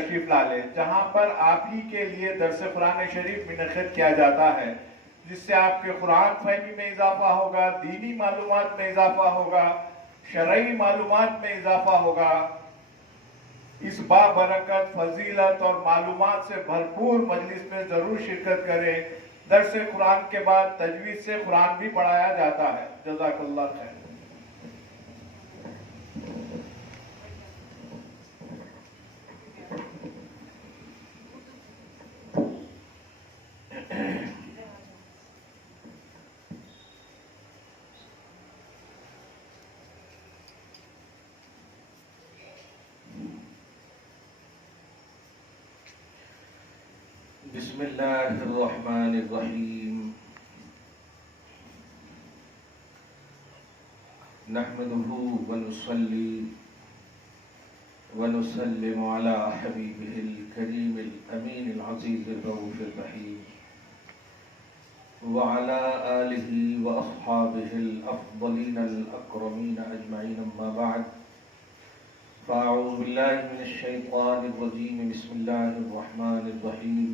تشریف لا لیں، جہاں پر آپ ہی کے لیے درس قرآن شریف منعقد کیا جاتا ہے، جس سے آپ کے قرآن فہمی میں اضافہ ہوگا، دینی معلومات میں اضافہ ہوگا، شرعی معلومات میں اضافہ ہوگا۔ اس بابرکت، فضیلت اور معلومات سے بھرپور مجلس میں ضرور شرکت کریں۔ درس قرآن کے بعد تجوید سے قرآن بھی پڑھایا جاتا ہے۔ جزاک اللہ خیر۔ بسم اللہ الرحمن الرحیم، نحمده ونصلي ونسلم على حبیبہ الکریم الامین العزیز الرؤوف الرحیم وعلى آلہ واصحابہ الافضلین الاکرمین اجمعین، اما بعد فاعوذ باللہ من الشیطان الرجیم، بسم اللہ الرحمن الرحیم،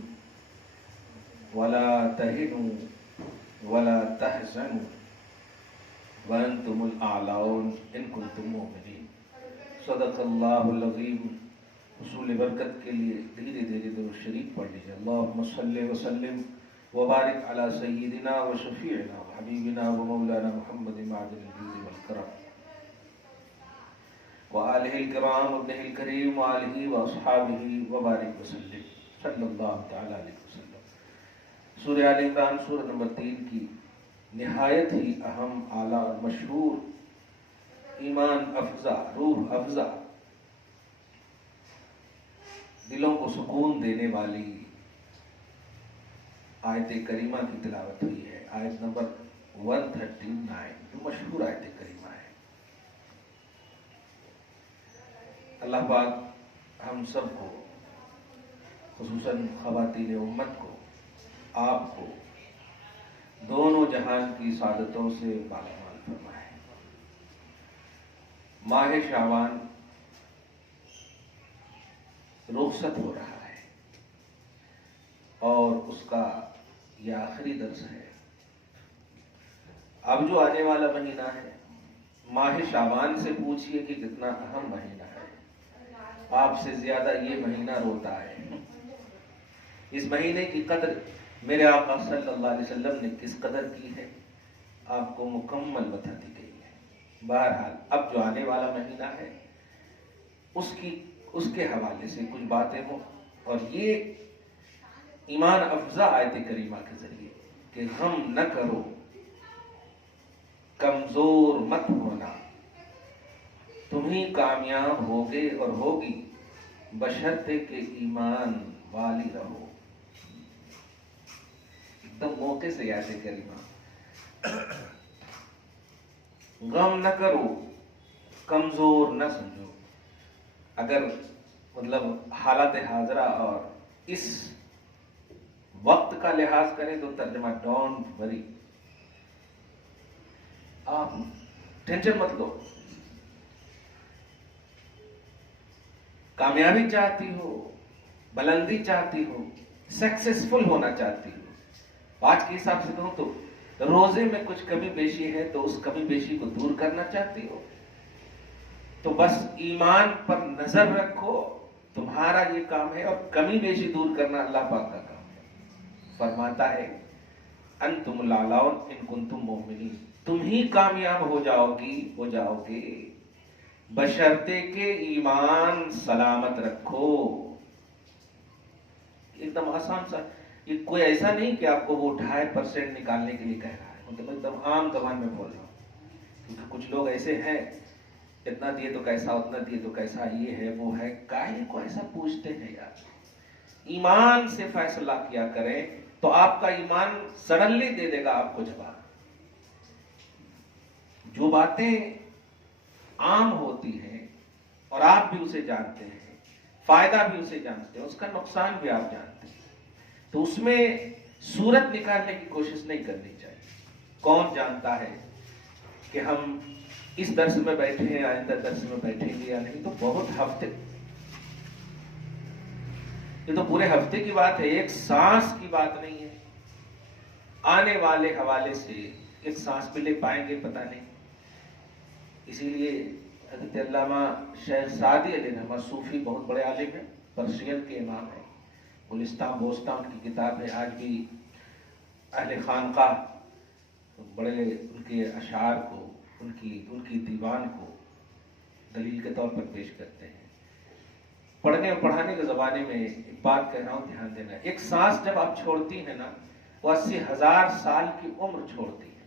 ولا تهنوا ولا تحزنوا وانتم الاعلون ان کنتم مؤمنین۔ صدق اللہ العظیم۔ حصول برکت کے لیے دھیرے دھیرے درود شریف پڑھ لیجیے۔ اللہم صلی وسلم وبارک علی سیدنا و شفیعنا و حبیبنا و مولانا محمد معدن الجود والکرم وآلہ الکرام وابنہ الکریم وآلہ واصحابہ وبارک وسلم صلی اللہ تعالی علیہ وسلم۔ سورہ آل عمران سورہ نمبر 3 کی نہایت ہی اہم، اعلیٰ اور مشہور، ایمان افزا، روح افزا، دلوں کو سکون دینے والی آیت کریمہ کی تلاوت ہوئی ہے۔ آیت نمبر 139 جو مشہور آیت کریمہ ہے۔ اللہ پاک ہم سب کو، خصوصاً خواتین امت کو، آپ کو دونوں جہان کی سعادتوں سے مالامال فرمائے۔ ماہ شعبان رخصت ہو رہا ہے اور اس کا یہ آخری درس ہے۔ اب جو آنے والا مہینہ ہے، ماہ شعبان سے پوچھئے کہ کتنا اہم مہینہ ہے۔ آپ سے زیادہ یہ مہینہ روتا ہے۔ اس مہینے کی قدر میرے آقا صلی اللہ علیہ وسلم نے کس قدر کی ہے، آپ کو مکمل بتا دی گئی ہے۔ بہرحال اب جو آنے والا مہینہ ہے اس کے حوالے سے کچھ باتیں ہوں، اور یہ ایمان افزا آیت کریمہ کے ذریعے کہ غم نہ کرو، کمزور مت ہونا، تم ہی کامیاب ہوگے اور ہوگی، بشرطے کہ ایمان والی رہو۔ تو موقع سے یاد کریمہ، غم نہ کرو، کمزور نہ سمجھو۔ اگر مطلب حالت حاضرہ اور اس وقت کا لحاظ کریں تو ترجمہ ڈونٹ وری، آپ ٹینشن مت لو۔ کامیابی چاہتی ہو، بلندی چاہتی ہو، سکسیسفل ہونا چاہتی ہو، آج کے حساب سے کہوں تو روزے میں کچھ کمی بیشی ہے تو اس کمی بیشی کو دور کرنا چاہتی ہو تو بس ایمان پر نظر رکھو، تمہارا یہ کام ہے، اور کمی بیشی دور کرنا اللہ پاک کا کام ہے۔ فرماتا ہے انتم الاعلون ان کنتم مؤمنین، تم ہی کامیاب ہو جاؤ گے بشرطے کہ ایمان سلامت رکھو۔ ایک دم آسان سا، یہ کوئی ایسا نہیں کہ آپ کو وہ 2.5% نکالنے کے لیے کہہ رہا ہے، مطلب ایک دم عام زبان میں بول رہا ہوں، کیونکہ کچھ لوگ ایسے ہیں، اتنا دیے تو کیسا، اتنا دیے تو کیسا، یہ ہے وہ ہے، کاہے کو ایسا پوچھتے ہیں یار؟ ایمان سے فیصلہ کیا کریں تو آپ کا ایمان سڈنلی دے دے گا آپ کو جواب۔ جو باتیں عام ہوتی ہیں اور آپ بھی اسے جانتے ہیں، فائدہ بھی اسے جانتے ہیں، اس کا نقصان بھی آپ جانتے ہیں، تو اس میں صورت نکالنے کی کوشش نہیں کرنی چاہیے۔ کون جانتا ہے کہ ہم اس درس میں بیٹھے ہیں، آئندہ درس میں بیٹھیں گے یا نہیں، تو بہت ہفتے یہ تو پورے ہفتے کی بات ہے، ایک سانس کی بات نہیں ہے۔ آنے والے حوالے سے ایک سانس بھی لے پائیں گے پتہ نہیں۔ اسی لیے حضرت علامہ شیخ سعدی علیہ رحمہ صوفی بہت بڑے عالم ہیں، پرشین کے امام ہیں، گلستان بوستان کی کتاب ہے، آج بھی اہل خانقاہ بڑے ان کے اشعار کو، ان کی دیوان کو دلیل کے طور پر پیش کرتے ہیں۔ پڑھنے اور پڑھانے کے زمانے میں ایک بات کہہ رہا ہوں، دھیان دینا، ایک سانس جب آپ چھوڑتی ہیں نا، وہ 80,000 سال کی عمر چھوڑتی ہے،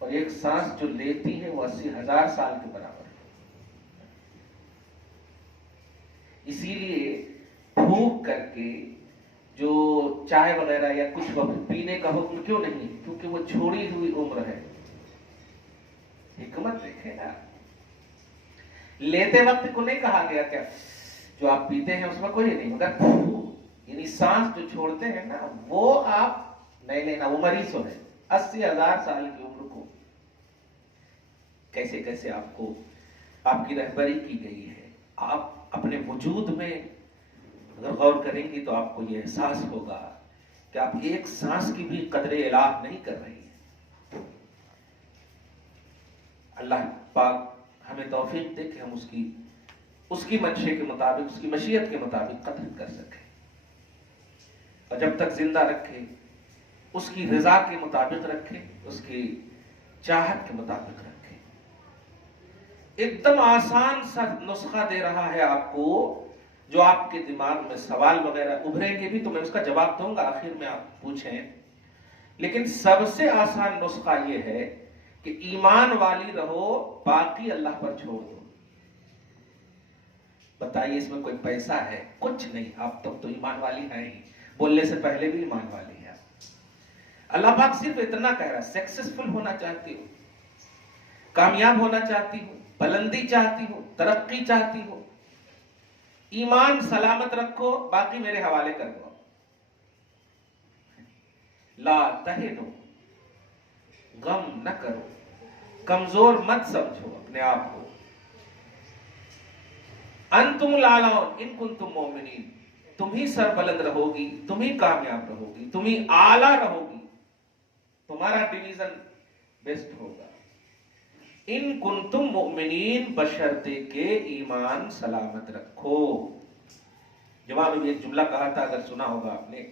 اور ایک سانس جو لیتی ہے وہ 80,000 سال کے برابر ہے۔ اسی لیے بھوک کر کے جو چائے وغیرہ یا کچھ وقت پینے کا حکم کیوں نہیں؟ کیونکہ وہ چھوڑی ہوئی عمر ہے۔ حکمت دیکھیں نا، لیتے وقت کو نہیں کہا گیا کہ جو آپ پیتے ہیں اس میں کوئی نہیں، مگر یعنی سانس جو چھوڑتے ہیں نا وہ آپ نہیں لینا، وہ مریض ہے۔ 80,000 سال کی عمر کو کیسے کیسے آپ کو آپ کی رہبری کی گئی ہے۔ آپ اپنے وجود میں اگر غور کریں گی تو آپ کو یہ احساس ہوگا کہ آپ ایک سانس کی بھی قدر الہ نہیں کر رہی ہیں۔ اللہ پاک ہمیں توفیق دے کہ ہم اس کی منشے کے مطابق، اس کی مشیت کے مطابق قدر کر سکیں، اور جب تک زندہ رکھے اس کی رضا کے مطابق رکھے، اس کی چاہت کے مطابق رکھے۔ ایک دم آسان سا نسخہ دے رہا ہے آپ کو، جو آپ کے دماغ میں سوال وغیرہ ابھریں گے بھی تو میں اس کا جواب دوں گا آخر میں، آپ پوچھیں، لیکن سب سے آسان نسخہ یہ ہے کہ ایمان والی رہو، باقی اللہ پر چھوڑ دو۔ بتائیے اس میں کوئی پیسہ ہے؟ کچھ نہیں، آپ تو ایمان والی ہیں ہی، بولنے سے پہلے بھی ایمان والی ہے۔ اللہ پاک صرف اتنا کہہ رہا ہے، سکسیسفل ہونا چاہتی ہو، کامیاب ہونا چاہتی ہو، بلندی چاہتی ہو، ترقی چاہتی ہو، ایمان سلامت رکھو، باقی میرے حوالے کر دو۔ لا تہنوا، غم نہ کرو، کمزور مت سمجھو اپنے آپ کو۔ انتم الاعلون ان کنتم مؤمنین، تم ہی سربلند رہو گی، تم ہی کامیاب رہو گی، تم ہی اعلیٰ رہو گی، تمہارا ڈویژن بیسٹ ہوگا۔ ان کنتم مؤمنین، بشرطے کہ ایمان سلامت رکھو۔ جواب میں ایک جملہ کہا تھا، اگر سنا ہوگا آپ نے،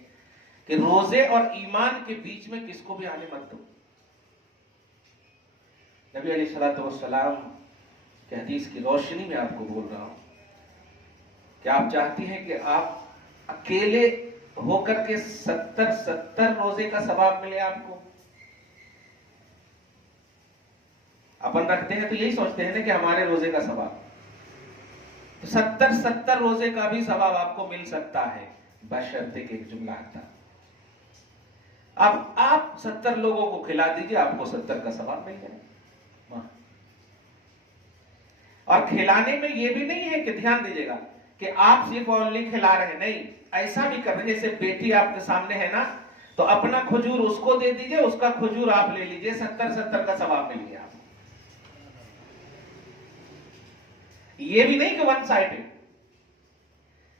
کہ روزے اور ایمان کے بیچ میں کس کو بھی آنے مت دو۔ نبی علیہ السلام کی حدیث کی روشنی میں آپ کو بول رہا ہوں کہ آپ چاہتی ہیں کہ آپ اکیلے ہو کر کے 70 روزے کا ثواب ملے آپ کو؟ اپن رکھتے ہیں تو یہی سوچتے ہیں نا کہ ہمارے روزے کا ثواب، تو 70 روزے کا بھی ثواب آپ کو مل سکتا ہے، بشرطے کہ ایک جملہ آتا، اب آپ 70 لوگوں کو کھلا دیجئے، آپ کو 70 کا ثواب مل جائے۔ اور کھلانے میں یہ بھی نہیں ہے کہ دھیان دیجئے گا کہ آپ صرف اونلی کھلا رہے ہیں، نہیں، ایسا بھی کر رہے ہیں جیسے بیٹی آپ کے سامنے ہے نا، تو اپنا کھجور اس کو دے دیجئے، اس کا کھجور آپ لے لیجئے، 70 کا ثواب مل گیا۔ یہ بھی نہیں کہ ون سائڈڈ،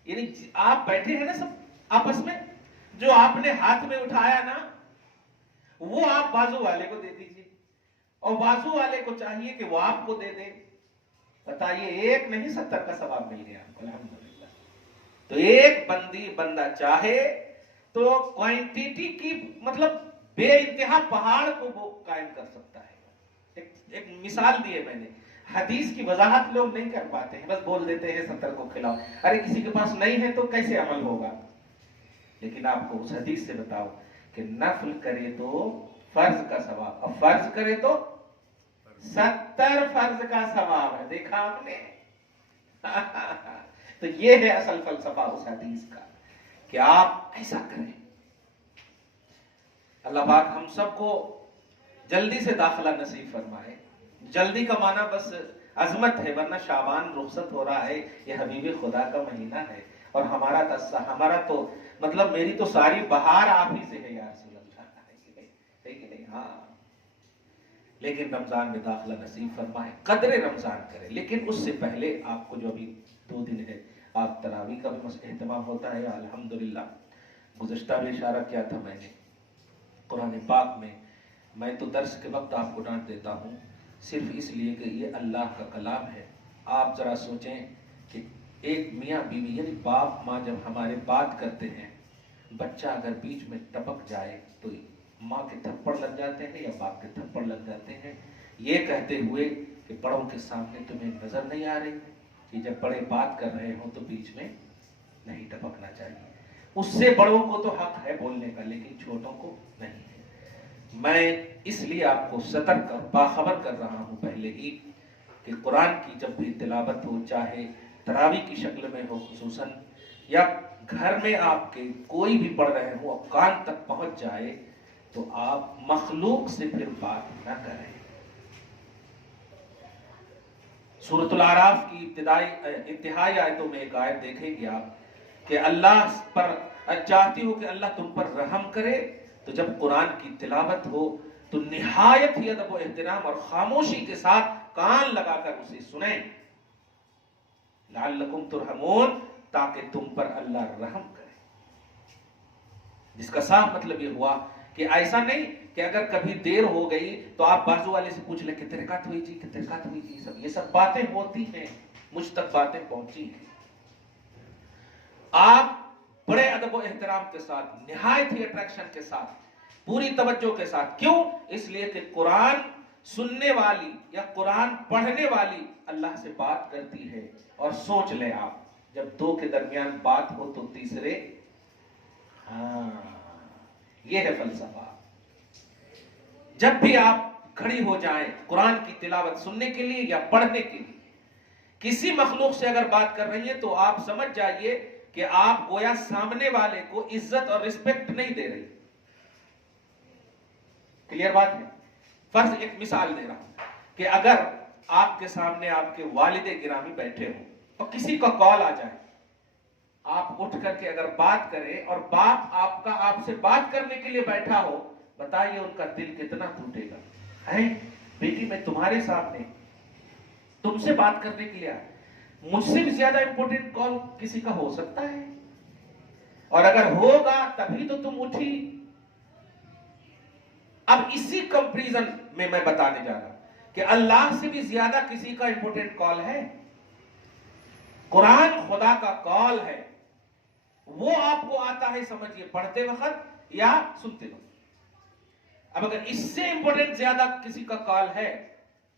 یعنی آپ بیٹھے ہیں نا سب آپس میں، جو آپ نے ہاتھ میں اٹھایا نا وہ آپ بازو والے کو دے دیجئے، اور بازو والے کو چاہیے کہ وہ آپ کو دے دے۔ بتائیے، ایک نہیں 70 کا ثواب مل گیا، الحمدللہ۔ تو ایک بندہ چاہے تو کوانٹیٹی کی مطلب بے انتہا پہاڑ کو وہ قائم کر سکتا ہے۔ ایک مثال دی ہے میں نے، حدیث کی وضاحت لوگ نہیں کر پاتے ہیں، بس بول دیتے ہیں 70 کو کھلاؤ، ارے کسی کے پاس نہیں ہے تو کیسے عمل ہوگا؟ لیکن آپ کو اس حدیث سے بتاؤ کہ نفل کرے تو فرض کا ثواب، اور فرض کرے تو 70 فرض کا ثواب ہے۔ دیکھا آپ نے؟ تو یہ ہے اصل فلسفہ اس حدیث کا کہ آپ ایسا کریں۔ اللہ پاک ہم سب کو جلدی سے داخلہ نصیب فرمائے۔ جلدی کا معنی بس عظمت ہے، ورنہ شعبان رخصت ہو رہا ہے، یہ حبیب خدا کا مہینہ ہے، اور ہمارا تو مطلب میری تو ساری بہار آپ ہی سے ہے یا رسول اللہ، ہے کہ نہیں؟ ہاں، لیکن رمضان میں داخلہ نصیب فرمائے، قدر رمضان کرے، لیکن اس سے پہلے آپ کو جو ابھی 2 دن ہے آپ تراویح کا بھی اہتمام ہوتا ہے الحمدللہ. گزشتہ بھی اشارہ کیا تھا میں نے قرآن پاک میں تو درس کے وقت آپ کو ڈانٹ دیتا ہوں صرف اس لیے کہ یہ اللہ کا کلام ہے. آپ ذرا سوچیں کہ ایک میاں بیوی یعنی باپ ماں جب ہمارے بات کرتے ہیں، بچہ اگر بیچ میں ٹپک جائے تو ماں کے تھپڑ لگ جاتے ہیں یا باپ کے تھپڑ لگ جاتے ہیں، یہ کہتے ہوئے کہ بڑوں کے سامنے تمہیں نظر نہیں آ رہی کہ جب بڑے بات کر رہے ہوں تو بیچ میں نہیں ٹپکنا چاہیے. اس سے بڑوں کو تو حق ہے بولنے کا لیکن چھوٹوں کو نہیں ہے. میں اس لیے آپ کو سترک اور باخبر کر رہا ہوں پہلے ہی کہ قرآن کی جب بھی تلاوت ہو، چاہے تراویح کی شکل میں ہو خصوصاً، یا گھر میں آپ کے کوئی بھی پڑھ رہے ہوں اور کان تک پہنچ جائے تو آپ مخلوق سے پھر بات نہ کریں. سورۃ الاعراف کی انتہائی آیتوں میں ایک آیت دیکھیں گے آپ کہ اللہ پر چاہتی ہو کہ اللہ تم پر رحم کرے، تو جب قرآن کی تلاوت ہو تو نہایت ہی ادب و احترام اور خاموشی کے ساتھ کان لگا کر اسے سنیں. لعلکم ترحمون، تاکہ تم پر اللہ رحم کرے. جس کا صاف مطلب یہ ہوا کہ ایسا نہیں کہ اگر کبھی دیر ہو گئی تو آپ بازو والے سے پوچھ لیں کہ ترکات ہوئی جی، کہ ترکات ہوئی جی. یہ سب باتیں ہوتی ہیں، مجھ تک باتیں پہنچی ہیں. آپ بڑے ادب و احترام کے ساتھ، نہایت ہی اٹریکشن کے ساتھ، پوری توجہ کے ساتھ. کیوں؟ اس لیے کہ قرآن سننے والی یا قرآن پڑھنے والی اللہ سے بات کرتی ہے. اور سوچ لیں آپ، جب دو کے درمیان بات ہو تو تیسرے، یہ ہے فلسفہ. جب بھی آپ کھڑی ہو جائیں قرآن کی تلاوت سننے کے لیے یا پڑھنے کے لیے، کسی مخلوق سے اگر بات کر رہی ہیں تو آپ سمجھ جائیے کہ آپ گویا سامنے والے کو عزت اور رسپیکٹ نہیں دے رہی. کلیئر بات ہے؟ فرض ایک مثال دے رہا ہوں کہ اگر آپ کے سامنے آپ کے والد گرامی بیٹھے ہوں اور کسی کا کال آ جائے، آپ اٹھ کر کے اگر بات کریں اور باپ آپ کا آپ سے بات کرنے کے لیے بیٹھا ہو، بتائیے ان کا دل کتنا ٹوٹے گا. بیٹی میں تمہارے سامنے تم سے بات کرنے کے لیے، مجھ سے بھی زیادہ امپورٹنٹ کال کسی کا ہو سکتا ہے؟ اور اگر ہوگا تبھی تو تم اٹھی. اب اسی کمپریزن میں بتانے جا رہا ہوں کہ اللہ سے بھی زیادہ کسی کا امپورٹنٹ کال ہے. قرآن خدا کا کال ہے، وہ آپ کو آتا ہے سمجھیے پڑھتے وقت یا سنتے وقت. اب اگر اس سے امپورٹنٹ زیادہ کسی کا کال ہے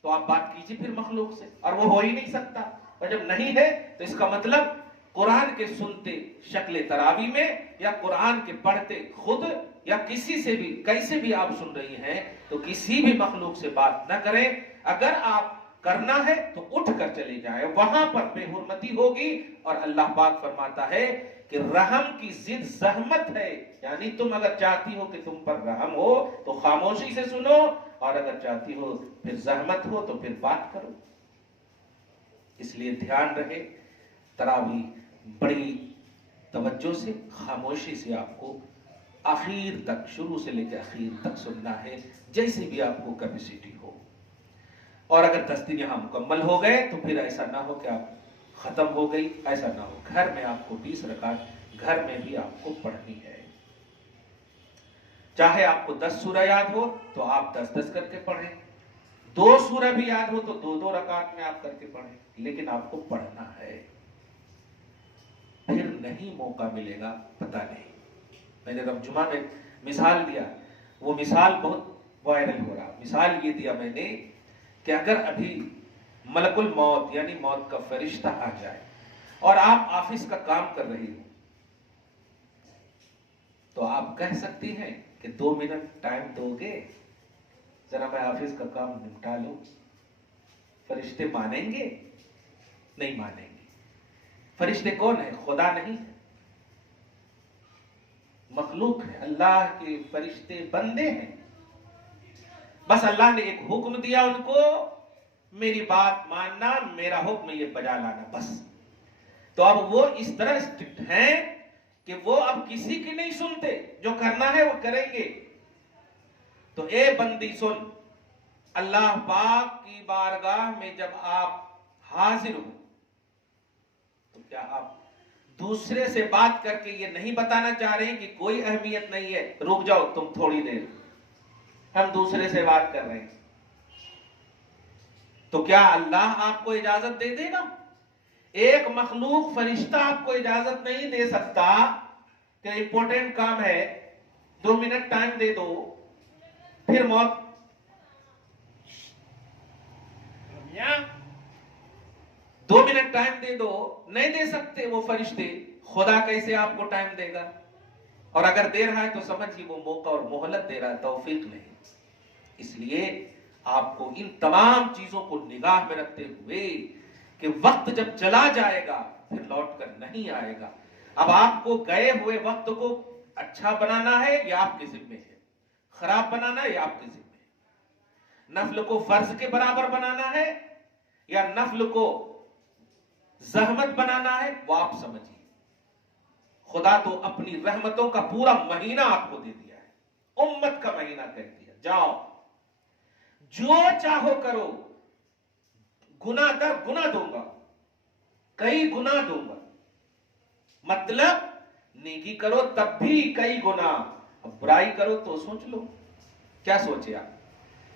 تو آپ بات کیجیے پھر مخلوق سے، اور وہ ہو ہی نہیں سکتا. اور جب نہیں ہے تو اس کا مطلب قرآن کے سنتے شکل تراویح میں یا قرآن کے پڑھتے خود یا کسی سے بھی کیسے بھی آپ سن رہی ہیں تو کسی بھی مخلوق سے بات نہ کریں. اگر آپ کرنا ہے تو اٹھ کر چلے جائیں، وہاں پر بے حرمتی ہوگی. اور اللہ پاک فرماتا ہے کہ رحم کی ضد زحمت ہے، یعنی تم اگر چاہتی ہو کہ تم پر رحم ہو تو خاموشی سے سنو، اور اگر چاہتی ہو پھر زحمت ہو تو پھر بات کرو. اس لیے دھیان رہے، تراویح بڑی توجہ سے خاموشی سے آپ کو آخر تک، شروع سے لے کے آخر تک سننا ہے، جیسے بھی آپ کو کیپیسٹی ہو. اور اگر 10 دن یہاں مکمل ہو گئے تو پھر ایسا نہ ہو کہ آپ ختم ہو گئی، ایسا نہ ہو. گھر میں آپ کو 20 رکعت گھر میں بھی آپ کو پڑھنی ہے. چاہے آپ کو 10 سورہ یاد ہو تو آپ 10 کر کے پڑھیں، 2 سورہ بھی یاد ہو تو 2 رکعت میں آپ کر کے پڑھیں، لیکن آپ کو پڑھنا ہے. پھر نہیں موقع ملے گا پتہ نہیں. میں نے رب جمعہ میں مثال دیا، وہ مثال بہت وائرل ہو رہا. مثال یہ دیا میں نے کہ اگر ابھی ملک الموت یعنی موت کا فرشتہ آ جائے اور آپ آفس کا کام کر رہی ہو تو آپ کہہ سکتی ہیں کہ 2 منٹ ٹائم دو گے، ذرا میں آفس کا کام نمٹا لوں. فرشتے مانیں گے؟ نہیں مانیں گے. فرشتے کون ہیں؟ خدا نہیں ہے، مخلوق ہے. اللہ کے فرشتے بندے ہیں. بس اللہ نے ایک حکم دیا ان کو، میری بات ماننا، میرا حکم یہ بجا لانا، بس. تو اب وہ اس طرح اسٹرکٹ ہیں کہ وہ اب کسی کی نہیں سنتے، جو کرنا ہے وہ کریں گے. تو اے بندی سن، اللہ پاک کی بارگاہ میں جب آپ حاضر ہو تو کیا آپ دوسرے سے بات کر کے یہ نہیں بتانا چاہ رہے ہیں کہ کوئی اہمیت نہیں ہے، رک جاؤ تم تھوڑی دیر، ہم دوسرے سے بات کر رہے ہیں. تو کیا اللہ آپ کو اجازت دے دے گا؟ ایک مخلوق فرشتہ آپ کو اجازت نہیں دے سکتا کہ امپورٹنٹ کام ہے 2 منٹ ٹائم دے دو، پھر موت. 2 منٹ ٹائم دے دو، نہیں دے سکتے وہ فرشتے. خدا کیسے آپ کو ٹائم دے گا؟ اور اگر دے رہا ہے تو سمجھیے وہ موقع اور مہلت دے رہا ہے، توفیق نہیں. اس لیے آپ کو ان تمام چیزوں کو نگاہ میں رکھتے ہوئے کہ وقت جب چلا جائے گا پھر لوٹ کر نہیں آئے گا. اب آپ کو گئے ہوئے وقت کو اچھا بنانا ہے یا آپ کے ذمہ ہے، خراب بنانا ہے یا آپ کے ذمہ ہے، نفل کو فرض کے برابر بنانا ہے یا نفل کو زحمت بنانا ہے، وہ آپ سمجھیے. خدا تو اپنی رحمتوں کا پورا مہینہ آپ کو دے دیا ہے، امت کا مہینہ کہہ دیا، جاؤ جو چاہو کرو، گناہ در گناہ دوں گا، کئی گناہ دوں گا. مطلب نیکی کرو تب بھی کئی گناہ، اب برائی کرو تو سوچ لو کیا سوچے آپ.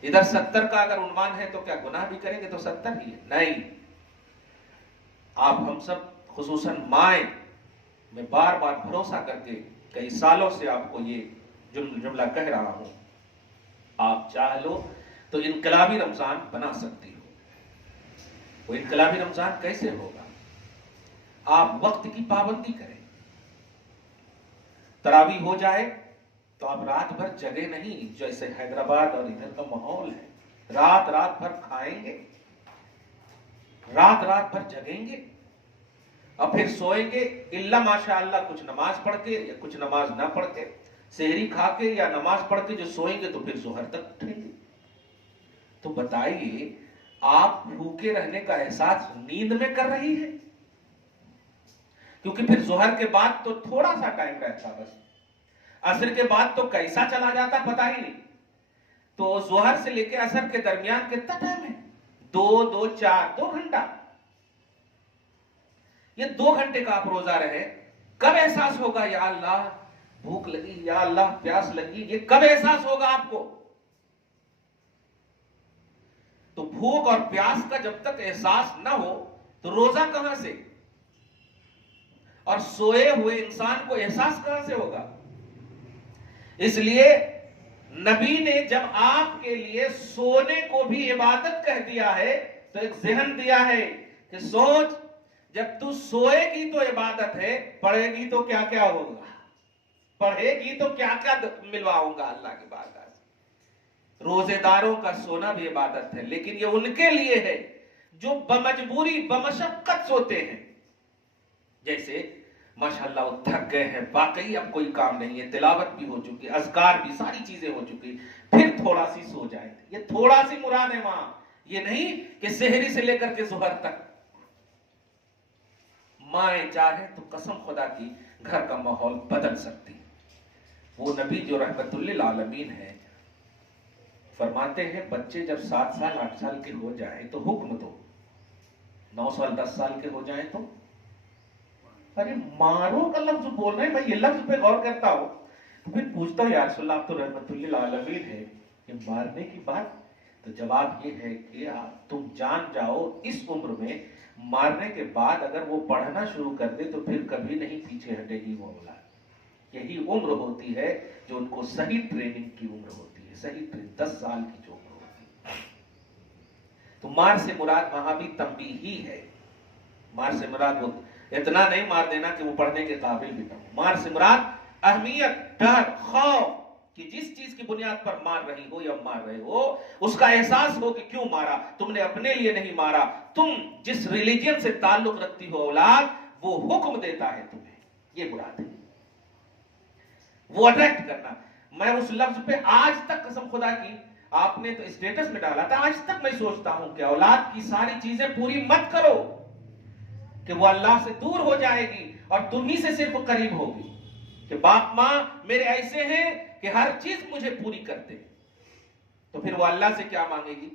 ادھر 70 کا اگر عنوان ہے تو کیا گناہ بھی کریں گے تو 70 ہی ہے؟ نہیں. آپ ہم سب خصوصاً مائیں، میں بار بار بھروسہ کر کے کئی سالوں سے آپ کو یہ جملہ کہہ رہا ہوں، آپ چاہ لو تو انقلابی رمضان بنا سکتی ہو. وہ انقلابی رمضان کیسے ہوگا؟ آپ وقت کی پابندی کریں. تراویح ہو جائے تو آپ رات بھر جگے نہیں، جیسے حیدرآباد اور ادھر کا ماحول ہے. رات بھر کھائیں گے، رات بھر جگیں گے اور پھر سوئیں گے، الا ماشاء اللہ کچھ نماز پڑھ کے یا کچھ نماز نہ پڑھ کے، سحری کھا کے یا نماز پڑھ کے جو سوئیں گے تو پھر ظہر تک اٹھیں گے. تو بتائیے آپ بھوکے رہنے کا احساس نیند میں کر رہی ہے؟ کیونکہ پھر ظہر کے بعد تو تھوڑا سا ٹائم رہتا، بس عصر کے بعد تو کیسا چلا جاتا پتہ ہی نہیں. تو ظہر سے لے کے عصر کے درمیان کتنا ٹائم ہے؟ 2 گھنٹہ. یہ 2 گھنٹے کا آپ روزہ رہے، کب احساس ہوگا یا اللہ بھوک لگی، یا اللہ پیاس لگی؟ یہ کب احساس ہوگا آپ کو؟ تو بھوک اور پیاس کا جب تک احساس نہ ہو تو روزہ کہاں سے، اور سوئے ہوئے انسان کو احساس کہاں سے ہوگا؟ اس لیے نبی نے جب آپ کے لیے سونے کو بھی عبادت کہہ دیا ہے تو ایک ذہن دیا ہے کہ سوچ، جب تو سوئے گی تو عبادت ہے، پڑھے گی تو کیا کیا ہوگا، پڑھے گی تو کیا کیا ملواؤں گا اللہ کی بارگاہ سے. روزے داروں کا سونا بھی عبادت ہے، لیکن یہ ان کے لیے ہے جو بمجبوری بمشقت سوتے ہیں. جیسے ماشاءاللہ وہ تھک گئے ہیں، واقعی اب کوئی کام نہیں ہے، تلاوت بھی ہو چکی، اذکار بھی، ساری چیزیں ہو چکی، پھر تھوڑا سی سو جائیں. یہ تھوڑا سی مراد ہے وہاں، یہ نہیں کہ سحری سے لے کر کے ظہر تک. مائیں چاہے تو قسم خدا کی گھر کا ماحول بدل سکتی. وہ نبی جو رحمت للعالمین ہے فرماتے ہیں بچے جب 7 سال 8 سال کے ہو جائیں تو حکم دو، 9 سال 10 سال کے ہو جائیں تو ارے مارو کا لفظ بول رہے ہیں. میں یہ لفظ پہ غور کرتا ہوں تو پھر پوچھتا ہوں یا رسول اللہ آپ تو رحمت للعالمین ہے، کہ مارنے کی بات؟ تو جواب یہ ہے کہ تم جان جاؤ اس عمر میں مارنے کے بعد اگر وہ پڑھنا شروع کر دے تو پھر کبھی نہیں پیچھے ہٹے گی وہ اولاد. یہی عمر ہوتی ہے جو ان کو صحیح ٹریننگ کی عمر ہوتی ہے، صحیح ٹریننگ 10 سال کی جو عمر ہوتی ہے. تو مار سے مراد وہاں بھی تنبیہ ہی ہے. مار سے مراد وہ اتنا نہیں مار دینا کہ وہ پڑھنے کے قابل بھی نہ ہو. مار سے مراد اہمیت، ڈر، خوف کہ جس چیز کی بنیاد پر مار رہی ہو یا مار رہے ہو اس کا احساس ہو کہ کیوں مارا. تم نے اپنے لیے نہیں مارا، تم جس ریلیجن سے تعلق رکھتی ہو اولاد وہ حکم دیتا ہے تمہیں. یہ مراد ہے وہ اٹریکٹ کرنا. میں اس لفظ پہ آج تک قسم خدا کی، آپ نے تو اسٹیٹس میں ڈالا تھا، آج تک میں سوچتا ہوں کہ اولاد کی ساری چیزیں پوری مت کرو کہ وہ اللہ سے دور ہو جائے گی اور تم ہی سے صرف قریب ہوگی. کہ باپ ماں میرے ایسے ہیں کہ ہر چیز مجھے پوری کرتے، تو پھر وہ اللہ سے کیا مانگے گی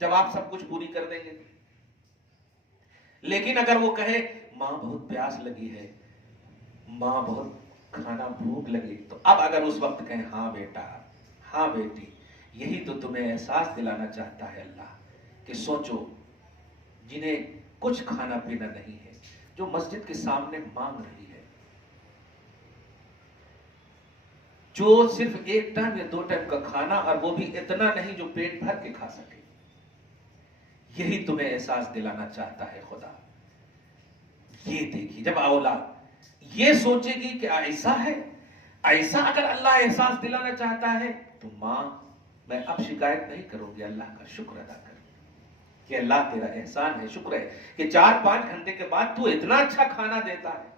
جب آپ سب کچھ پوری کر دیں گے. لیکن اگر وہ کہے ماں بہت پیاس لگی ہے، ماں بہت کھانا بھوک لگی، تو اب اگر اس وقت کہیں ہاں بیٹا ہاں بیٹی، یہی تو تمہیں احساس دلانا چاہتا ہے اللہ کہ سوچو جنہیں کچھ کھانا پینا نہیں ہے، جو مسجد کے سامنے مانگ رہی ہے، جو صرف ایک ٹائم یا 2 ٹائم کا کھانا، اور وہ بھی اتنا نہیں جو پیٹ بھر کے کھا سکے، یہی تمہیں احساس دلانا چاہتا ہے خدا۔ یہ دیکھیے جب اولاد یہ سوچے گی کہ ایسا ہے، ایسا اگر اللہ احساس دلانا چاہتا ہے تو ماں میں اب شکایت نہیں کروں گی، اللہ کا شکر ادا کروں کہ اللہ تیرا احسان ہے، شکر ہے کہ 4-5 گھنٹے کے بعد تو اتنا اچھا کھانا دیتا ہے،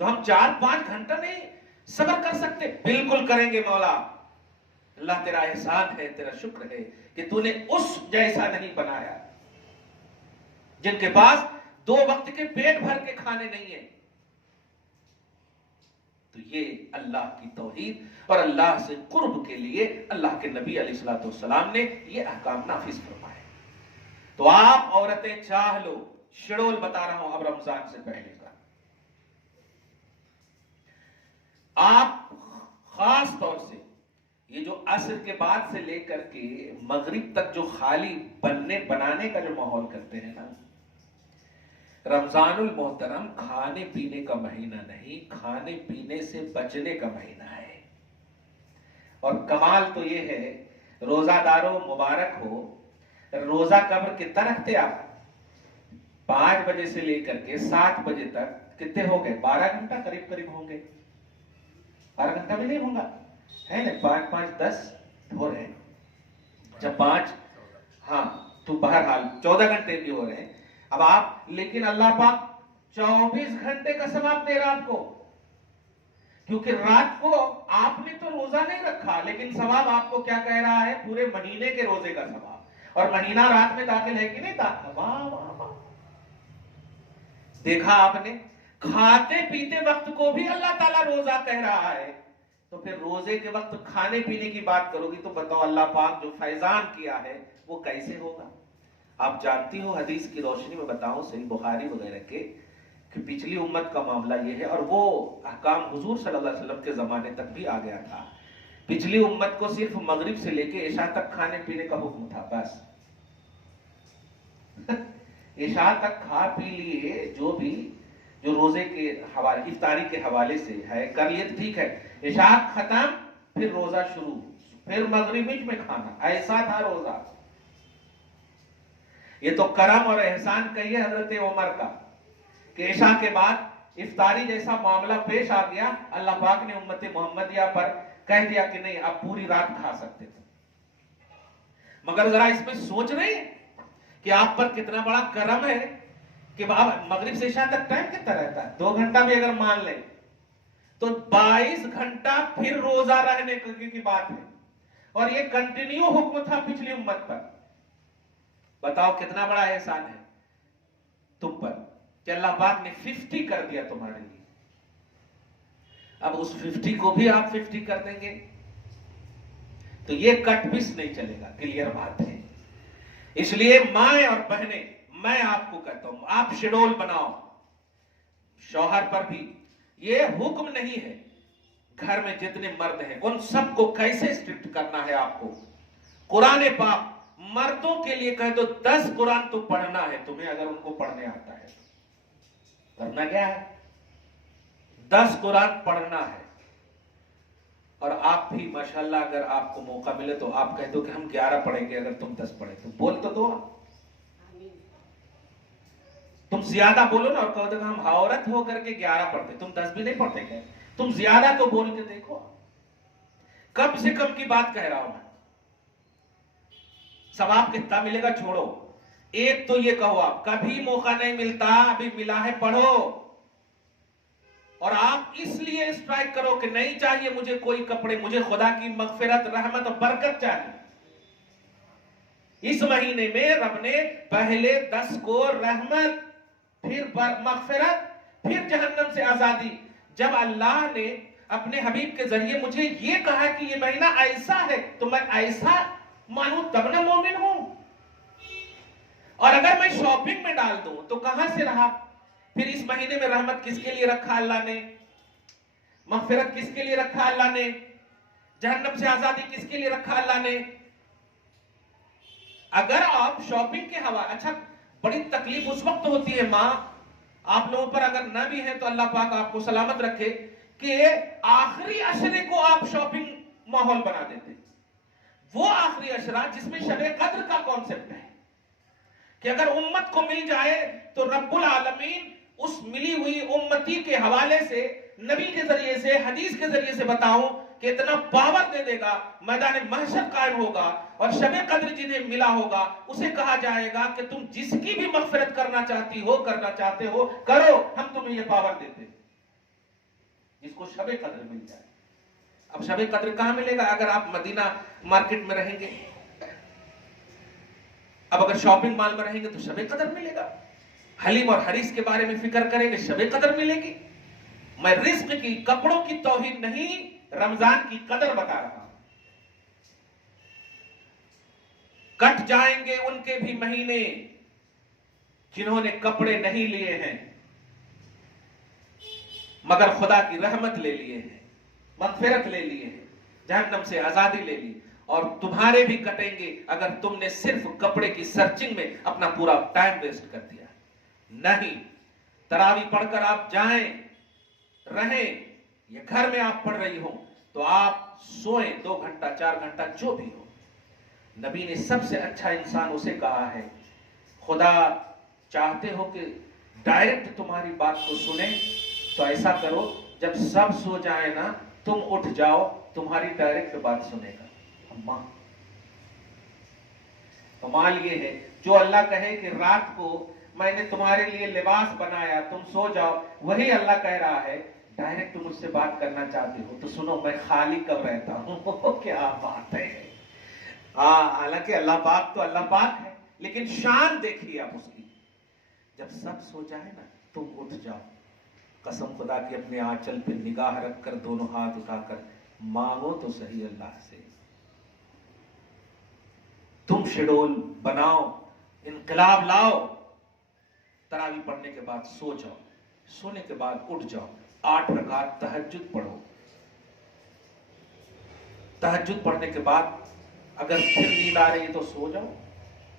تو ہم 4-5 گھنٹہ نہیں صبر کر سکتے؟ بالکل کریں گے مولا، اللہ تیرا احسان ہے، تیرا شکر ہے کہ تو نے اس جیسا نہیں بنایا جن کے پاس 2 وقت کے پیٹ بھر کے کھانے نہیں ہیں۔ تو یہ اللہ کی توحید اور اللہ سے قرب کے لیے اللہ کے نبی علیہ الصلوۃ والسلام نے یہ احکام نافذ فرمائے۔ تو آپ عورتیں چاہ لو، شیڈول بتا رہا ہوں اب رمضان سے پہلے کا، آپ خاص طور سے یہ جو عصر کے بعد سے لے کر کے مغرب تک جو خالی بنانے کا جو ماحول کرتے ہیں نا، رمضان المحترم کھانے پینے کا مہینہ نہیں، کھانے پینے سے بچنے کا مہینہ ہے۔ اور کمال تو یہ ہے، روزہ داروں مبارک ہو، روزہ کب کتنا رکھتے آپ؟ 5 بجے سے لے کر کے 7 بجے تک کتنے ہو گئے؟ 12 گھنٹہ قریب ہوں گے، 12 گھنٹہ بھی نہیں ہوگا، ہے نا؟ 5 10 ہو رہے ہیں، جب 5 ہاں تو بہرحال 14 گھنٹے بھی ہو رہے ہیں۔ اب آپ لیکن اللہ پاک 24 گھنٹے کا ثواب دے رہا آپ کو، کیونکہ رات کو آپ نے تو روزہ نہیں رکھا، لیکن ثواب آپ کو کیا کہہ رہا ہے؟ پورے مہینے کے روزے کا ثواب، اور مہینہ رات میں داخل ہے کہ نہیں داخل؟ واہ واہ واہ، دیکھا آپ نے؟ کھاتے پیتے وقت کو بھی اللہ تعالیٰ روزہ کہہ رہا ہے، تو پھر روزے کے وقت کھانے پینے کی بات کرو گی تو بتاؤ اللہ پاک جو فیضان کیا ہے وہ کیسے ہوگا؟ آپ جانتی ہو، حدیث کی روشنی میں بتاؤں صحیح بخاری وغیرہ کے، کہ پچھلی امت کا معاملہ یہ ہے، اور وہ احکام حضور صلی اللہ علیہ وسلم کے زمانے تک بھی آ گیا تھا۔ پچھلی امت کو صرف مغرب سے لے کے عشاء تک کھانے پینے کا حکم تھا، بس عشاء تک کھا پی لیے، جو روزے کے حوالے، افطاری کے حوالے سے ہے کر لیے تو ٹھیک ہے، عشاء ختم پھر روزہ شروع، پھر مغرب میں کھانا، ایسا تھا روزہ۔ یہ تو کرم اور احسان کہیے حضرت عمر کا کہ عشاء کے بعد افطاری جیسا معاملہ پیش آ گیا، اللہ پاک نے امت محمدیہ پر کہہ دیا کہ نہیں اب پوری رات کھا سکتے تھے۔ مگر ذرا اس میں سوچ رہے ہیں کہ آپ پر کتنا بڑا کرم ہے کہ مغرب سے عشاء تک ٹائم کتنا رہتا ہے؟ 2 گھنٹہ بھی اگر مان لیں تو 22 گھنٹہ پھر روزہ رہنے کی بات ہے، اور یہ کنٹینیو حکم تھا پچھلی امت پر۔ بتاؤ کتنا بڑا احسان ہے تم پر کہ اللہ پاک نے 50 کر دیا تمہارے لیے۔ اب اس 50 کو بھی آپ 50 کر دیں گے تو یہ کٹ پیس نہیں چلے گا، کلیئر بات ہے۔ اس لیے مائیں اور بہنیں، میں آپ کو کہتا ہوں آپ شیڈول بناؤ، شوہر پر بھی یہ حکم نہیں ہے، گھر میں جتنے مرد ہیں ان سب کو کیسے اسٹرکٹ کرنا ہے آپ کو۔ قرآن پاک مردوں کے لیے کہے تو 10 قرآن تو پڑھنا ہے تمہیں، اگر ان کو پڑھنے آتا ہے۔ کرنا کیا ہے؟ 10 قرآن پڑھنا ہے۔ اور آپ بھی ماشاءاللہ اگر آپ کو موقع ملے تو آپ کہہ دو کہ ہم 11 پڑھیں گے، اگر تم 10 پڑھیں تو بول تو دو۔ تم زیادہ بولو نا، اور کہو کہ ہم عورت ہو کر کے 11 پڑھتے، تم 10 بھی نہیں پڑھتے گے، تم زیادہ تو بول کے دیکھو۔ کم سے کم کی بات کہہ رہا ہوں میں، ثواب کتنا ملے گا چھوڑو، ایک تو یہ کہو آپ کبھی موقع نہیں ملتا، ابھی ملا ہے پڑھو، اور آپ اس لیے اسٹرائک کرو کہ نہیں چاہیے مجھے کوئی کپڑے، مجھے خدا کی مغفرت، رحمت اور برکت چاہیے۔ اس مہینے میں رب نے پہلے 10 کو رحمت، پھر مغفرت، پھر جہنم سے آزادی۔ جب اللہ نے اپنے حبیب کے ذریعے مجھے یہ کہا کہ یہ مہینہ ایسا ہے تو میں ایسا مانوں تب نہ مومن ہوں۔ اور اگر میں شاپنگ میں ڈال دوں تو کہاں سے رہا؟ پھر اس مہینے میں رحمت کس کے لیے رکھا اللہ نے؟ مغفرت کس کے لیے رکھا اللہ نے؟ جہنم سے آزادی کس کے لیے رکھا اللہ نے؟ اگر آپ شاپنگ کے حوالے، اچھا بڑی تکلیف اس وقت ہوتی ہے ماں آپ لوگوں پر اگر نہ بھی ہیں تو اللہ پاک آپ کو سلامت رکھے کہ آخری عشرے کو آپ شاپنگ ماحول بنا دیتے. وہ آخری عشرہ جس میں شب قدر کا کانسیپٹ ہے کہ اگر امت کو مل جائے تو رب العالمین اس ملی ہوئی امتی کے حوالے سے نبی کے ذریعے سے حدیث کے ذریعے سے بتاؤں کہ اتنا پاور دے دے گا، میدان محشر قائم ہوگا اور شب قدر جنہیں ملا ہوگا اسے کہا جائے گا کہ تم جس کی بھی مغفرت کرنا چاہتے ہو کرو، ہم تمہیں یہ پاور دیتے جس کو شب قدر مل جائے. اب شب قدر کہاں ملے گا؟ اگر آپ مدینہ مارکیٹ میں رہیں گے، اب اگر شاپنگ مال میں رہیں گے تو شب قدر ملے گا. حلیم اور حریص کے بارے میں فکر کریں گے، شب قدر ملے گی. میں رزق کی، کپڑوں کی توہین نہیں، رمضان کی قدر بتا رہا ہوں. کٹ جائیں گے ان کے بھی مہینے جنہوں نے کپڑے نہیں لیے ہیں مگر خدا کی رحمت لے لیے ہیں، مغفرت لے لیے ہیں، جہنم سے آزادی لے لی. اور تمہارے بھی کٹیں گے اگر تم نے صرف کپڑے کی سرچنگ میں اپنا پورا ٹائم ویسٹ کر دیا. نہیں، تراوی پڑھ کر آپ جائیں رہیں یا گھر میں آپ پڑھ رہی ہوں تو آپ سوئیں 2 گھنٹہ 4 گھنٹہ جو بھی ہو. نبی نے سب سے اچھا انسان اسے کہا ہے. خدا چاہتے ہو کہ ڈائریکٹ تمہاری بات کو سنیں تو ایسا کرو جب سب سو جائیں نا تم اٹھ جاؤ، تمہاری ڈائریکٹ بات سنے گا. اماں کمال یہ ہے جو اللہ کہے کہ رات کو میں نے تمہارے لیے لباس بنایا تم سو جاؤ، وہی اللہ کہہ رہا ہے ڈائریکٹ مجھ سے بات کرنا چاہتے ہو تو سنو میں خالی کب رہتا ہوں. کیا بات ہے. حالانکہ اللہ پاک تو اللہ پاک ہے، لیکن شان دیکھیے آپ اس کی. جب سب سو جائے نا تم اٹھ جاؤ، قسم خدا کی اپنے آنچل پہ نگاہ رکھ کر دونوں ہاتھ اٹھا کر مانگو تو صحیح اللہ سے. تم شیڈول بناؤ، انقلاب لاؤ. تراوی پڑھنے کے بعد سو جاؤ، سونے کے بعد اٹھ جاؤ، 8 رکعت تہجد پڑھو. تہجد پڑھنے کے بعد اگر پھر نیند آ رہی ہے تو سو جاؤ،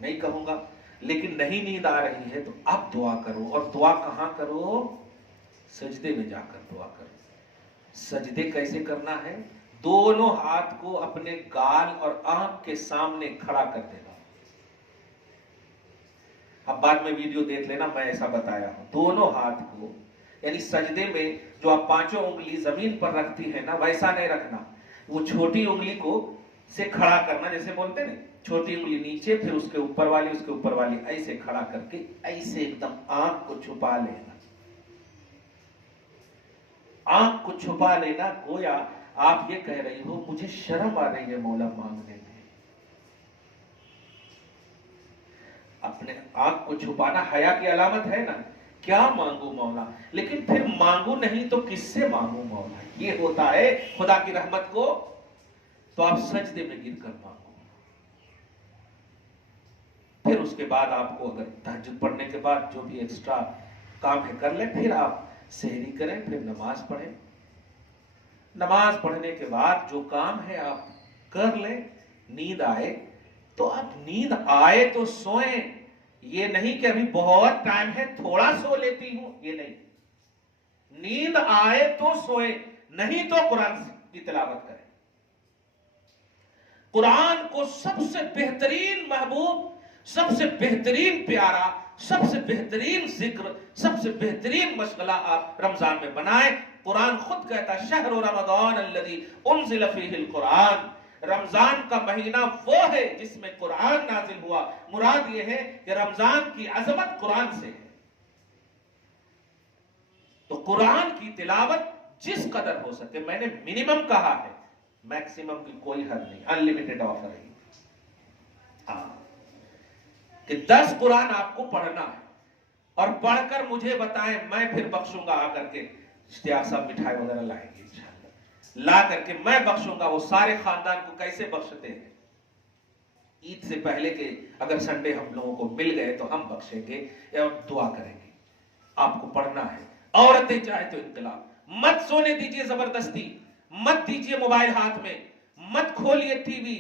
نہیں کہوں گا، لیکن نہیں نیند آ رہی ہے تو اب دعا کرو. اور دعا کہاں کرو؟ سجدے میں جا کر دعا کرو. سجدے کیسے کرنا ہے؟ دونوں ہاتھ کو اپنے گال اور آنکھ کے سامنے کھڑا کر دینا. اب بعد میں ویڈیو دیکھ لینا، میں ایسا بتایا ہوں. دونوں ہاتھ کو یعنی سجدے میں جو آپ 5 انگلی زمین پر رکھتی ہے نا ویسا نہیں رکھنا، وہ چھوٹی انگلی کو سے کھڑا کرنا، جیسے بولتے نا چھوٹی انگلی نیچے پھر اس کے اوپر والی اس کے اوپر والی ایسے کھڑا کر کے ایسے ایک دم آنکھ کو چھپا لینا. آنکھ کو چھپا لینا گویا آپ یہ کہہ رہی ہو مجھے شرم آ رہی ہے مولا مانگنے میں. اپنے آنکھ کو چھپانا حیا کی علامت ہے نا. کیا مانگو مولا، لیکن پھر مانگو نہیں تو کس سے مانگو مولا. یہ ہوتا ہے خدا کی رحمت کو تو آپ سجدے میں گر کر مانگو. پھر اس کے بعد آپ کو اگر تہجد پڑھنے کے بعد جو بھی ایکسٹرا کام ہے کر لیں، پھر آپ سحری کریں، پھر نماز پڑھیں. نماز پڑھنے کے بعد جو کام ہے آپ کر لیں. نیند آئے تو اب نیند آئے تو سوئیں. یہ نہیں کہ ابھی بہت ٹائم ہے تھوڑا سو لیتی ہوں، یہ نہیں. نیند آئے تو سوئیں، نہیں تو قرآن کی تلاوت کریں. قرآن کو سب سے بہترین محبوب، سب سے بہترین پیارا، سب سے بہترین ذکر، سب سے بہترین مشغلہ آپ رمضان میں بنائیں. قرآن خود کہتا ہے شہر رمضان الذی انزل فیہ القرآن. رمضان کا مہینہ وہ ہے جس میں قرآن نازل ہوا. مراد یہ ہے کہ رمضان کی عظمت قرآن سے ہے. تو قرآن کی تلاوت جس قدر ہو سکے، میں نے منیمم کہا ہے، میکسیمم کی کوئی حد نہیں، انلیمیٹڈ آفر ہے. کہ 10 قرآن آپ کو پڑھنا ہے اور پڑھ کر مجھے بتائیں، میں پھر بخشوں گا. آ کر کے اشتیاق صاحب مٹھائی وغیرہ لائیں گے انشاءاللہ، لا کر کے میں بخشوں گا. وہ سارے خاندان کو کیسے بخشتے ہیں عید سے پہلے کہ اگر سنڈے ہم لوگوں کو مل گئے تو ہم بخشیں گے یا دعا کریں گے. آپ کو پڑھنا ہے. عورتیں چاہے تو انقلاب. مت سونے دیجئے زبردستی, مت دیجئے موبائل ہاتھ میں, مت کھولیے ٹی وی,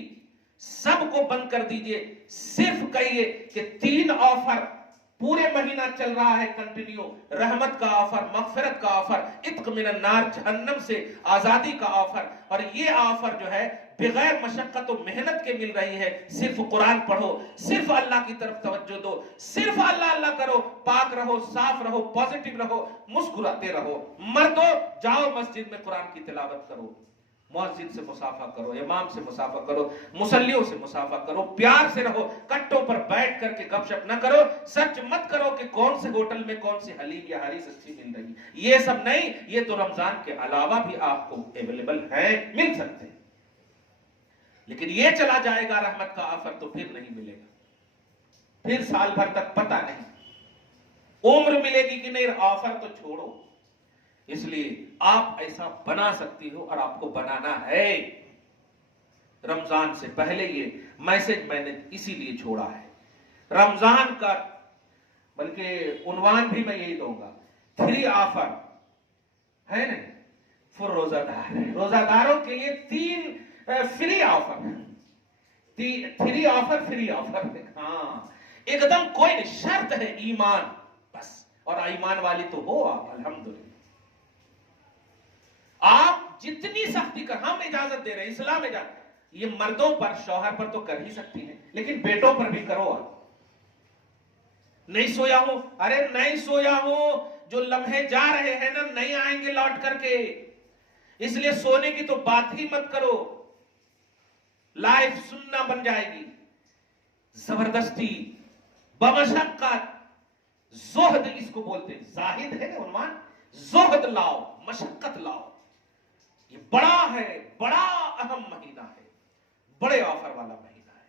سب کو بند کر دیجئے. صرف کہیے کہ 3 آفر پورے مہینہ چل رہا ہے کنٹینیو. رحمت کا آفر, مغفرت کا آفر, عتق من النار, جہنم سے آزادی کا آفر. اور یہ آفر جو ہے بغیر مشقت و محنت کے مل رہی ہے. صرف قرآن پڑھو, صرف اللہ کی طرف توجہ دو, صرف اللہ اللہ کرو, پاک رہو, صاف رہو, پازیٹیو رہو, مسکراتے رہو. مردو جاؤ مسجد میں قرآن کی تلاوت کرو, مؤذن سے مصافحہ کرو, امام سے مصافحہ کرو, مصلیوں سے مصافحہ کرو, پیار سے رہو. کٹوں پر بیٹھ کر کے گپ شپ نہ کرو. سرچ مت کرو کہ کون سے ہوٹل میں کون سی حلیم یا ہری سچی مل رہی. یہ سب نہیں, یہ تو رمضان کے علاوہ بھی آپ کو اویلیبل ہے, مل سکتے ہیں. لیکن یہ چلا جائے گا رحمت کا آفر تو پھر نہیں ملے گا. پھر سال بھر تک پتہ نہیں, عمر ملے گی کہ نہیں. آفر تو چھوڑو. اس لیے آپ ایسا بنا سکتی ہو, اور آپ کو بنانا ہے. رمضان سے پہلے یہ میسج میں نے اسی لیے چھوڑا ہے. رمضان کا بلکہ عنوان بھی میں یہی دوں گا, 3 آفر ہے نا فور روزہ دار. روزہ داروں کے لیے 3 free offer. 3 offer free offer. ہاں ایک دم کوئی نہیں, شرط ہے ایمان بس. اور ایمان والی تو ہو آپ, الحمدللہ. آپ جتنی سختی کر, ہم اجازت دے رہے ہیں, اسلام اجازت. یہ مردوں پر, شوہر پر تو کر ہی سکتی ہیں, لیکن بیٹوں پر بھی کرو. آپ نہیں سویا ہوں, ارے نہیں سویا ہوں, جو لمحے جا رہے ہیں نا نہیں آئیں گے لوٹ کر کے, اس لیے سونے کی تو بات ہی مت کرو. لائف سننا بن جائے گی. زبردستی, بمشقت, زہد اس کو بولتے ہیں. زاہد ہے نا عنوان, زہد لاؤ, مشقت لاؤ. یہ بڑا ہے, بڑا اہم مہینہ ہے, بڑے آفر والا مہینہ ہے.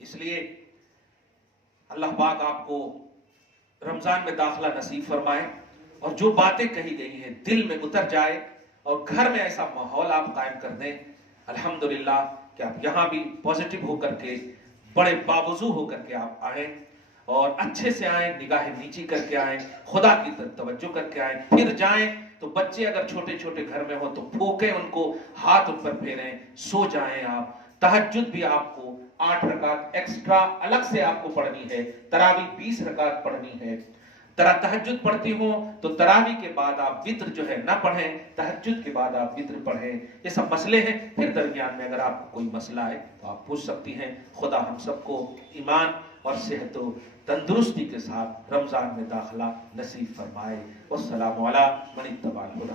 اس لیے اللہ پاک آپ کو رمضان میں داخلہ نصیب فرمائے, اور جو باتیں کہی گئی ہیں دل میں اتر جائے, اور گھر میں ایسا ماحول آپ قائم کر دیں الحمدللہ کہ آپ یہاں بھی پازیٹیو ہو کر کے, بڑے باوضو ہو کر کے آپ آئیں, اور اچھے سے آئیں, نگاہ نیچی کر کے آئیں, خدا کی طرف توجہ کر کے آئیں, پھر جائیں. تو بچے اگر چھوٹے چھوٹے گھر میں ہو تو پھونکیں ان کو, ہاتھ ان پر پھیریں, سو جائیں آپ. تہجد بھی آپ کو 8 رکعت ایکسٹرا الگ سے آپ کو پڑھنی ہے. تراویح 20 رکعت پڑھنی ہے. تہجد پڑھتی ہوں تو تراویح کے بعد آپ وتر جو ہے نہ پڑھیں, تہجد کے بعد آپ وتر پڑھیں. یہ سب مسئلے ہیں. پھر درمیان میں اگر آپ کو کوئی مسئلہ ہے تو آپ پوچھ سکتی ہیں. خدا ہم سب کو ایمان اور صحت و تندرستی کے ساتھ رمضان میں داخلہ نصیب فرمائے. والسلام علی من اتبع الہدی.